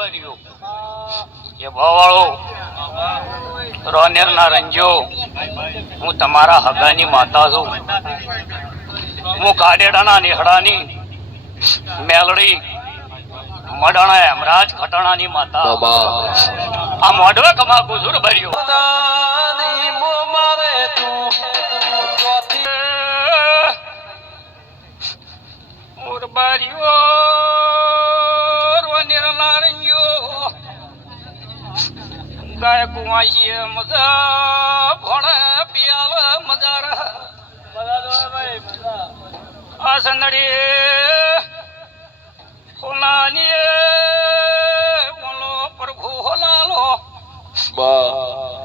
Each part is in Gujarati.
બર્યો એ ભવાળો રોનેરના રંજો હું તમારા હગાની માતા છું હું કાડેડાના નેહડાની મેલડી મડાણા હેમરાજ ખટાણાની માતા આ મોઢવે કમા ગુજુર ભર્યો ગાય કુવાશી મજા ભણે પિયાલ મજાર આ સંદડી હોલાની બોલો પ્રભુ હોલાલો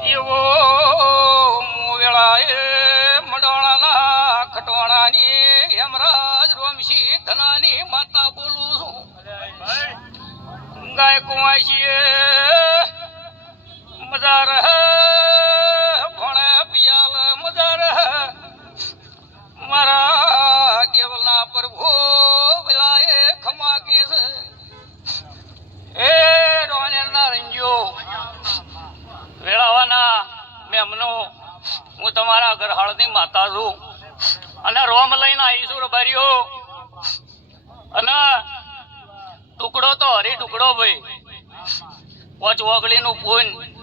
એવો વેળાએ મડાણાના ખટવાણાની હેમરાજ રોમશી ધનાની માતા બોલું છું ગાય કુવાશી મજાર ભણે પિયાલ મજાર મારા દેવના પ્રભુ વિલાએ ખમા કેસ એ રોનેરના રંજો વેળાવાના મેમનો હું તમારા ઘરહાળની માતા છું અને રોમ લઈને આવીશું રબારીઓ અને ટુકડો તો હરી ટુકડો ભાઈ પોચ ઓગળીનું પૂન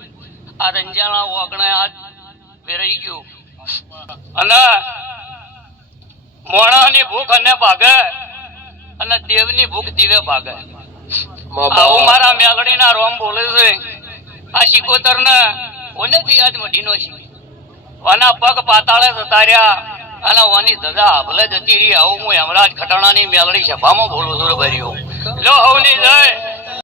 આ રંજાના ઓગણે આજ વેરાઈ ગયું અને મોણાની ભૂખ અને ભાગે અને દેવની ભૂખ દીવે ભાગે આવું મારા મેલડીના રોમ બોલે છે આ શિકોતર ને કોનેથી આજ મઢીનો છે વાના પગ પાતાળે જતા રહ્યા અને વાની ધજા હાભલે જતી રહી આવું હું હેમરાજ ખટાણાની મેલડી સભામાં બોલું છું ભર્યો લો હવની જય